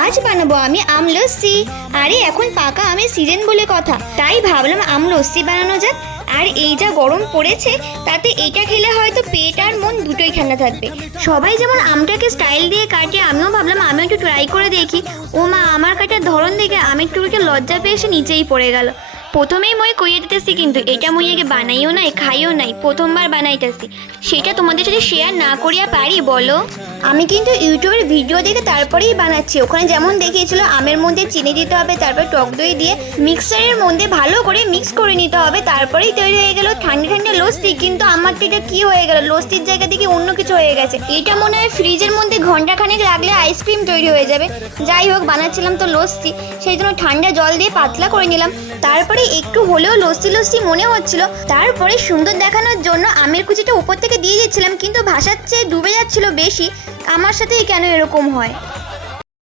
আজ বানাবো আমি আম লস্যি। আরে এখন পাকা আমের সিজন বলে কথা, তাই ভাবলাম আম লস্যি বানানো যাক। আর এই যা গরম পড়েছে তাতে এটা খেলে হয়তো পেট আর মন দুটোই ঠান্ডা থাকবে। সবাই যেমন আমটাকে স্টাইল দিয়ে কাটে, আমিও ভাবলাম আমিও একটু ট্রাই করে দেখি। ও মা, আমার কাটার ধরন দেখে আমের টুকরোকে লজ্জা পেয়ে এসে নিচেই পড়ে গেল। প্রথমেই মই কইয়ে দিতেছি, কিন্তু এটা মই আগে বানাইও নাই খাইও নাই, প্রথমবার বানাইতেছি। সেটা তোমাদের সাথে শেয়ার না করিয়া পারি বলো? আমি কিন্তু ইউটিউবের ভিডিও দেখে তারপরেই বানাচ্ছি। ওখানে যেমন দেখিয়েছিল আমের মধ্যে চিনি দিতে হবে, তারপর টক দই দিয়ে মিক্সারের মধ্যে ভালো করে মিক্স করে নিতে হবে, তারপরেই তৈরি হয়ে গেল ঠান্ডা ঠান্ডা লস্যি। কিন্তু আমার তো এটা কি হয়ে গেল, লস্যির জায়গা থেকে অন্য কিছু হয়ে গেছে। এটা মনে হয় ফ্রিজের মধ্যে ঘন্টাখানেক রাখলে আইসক্রিম তৈরি হয়ে যাবে। যাই হোক, বানাচ্ছিলাম তো লস্যি, সেই জন্য ঠান্ডা জল দিয়ে পাতলা করে নিলাম। তারপরে একটু হলেও লস্যি লস্যি মনে হচ্ছিল। তারপরে সুন্দর দেখানোর জন্য আমের কুচিটা উপর থেকে দিয়ে দিচ্ছিলাম, কিন্তু ভাসার চেয়ে ডুবে যাচ্ছিল বেশি। আমার সাথেই কেন এরকম হয়?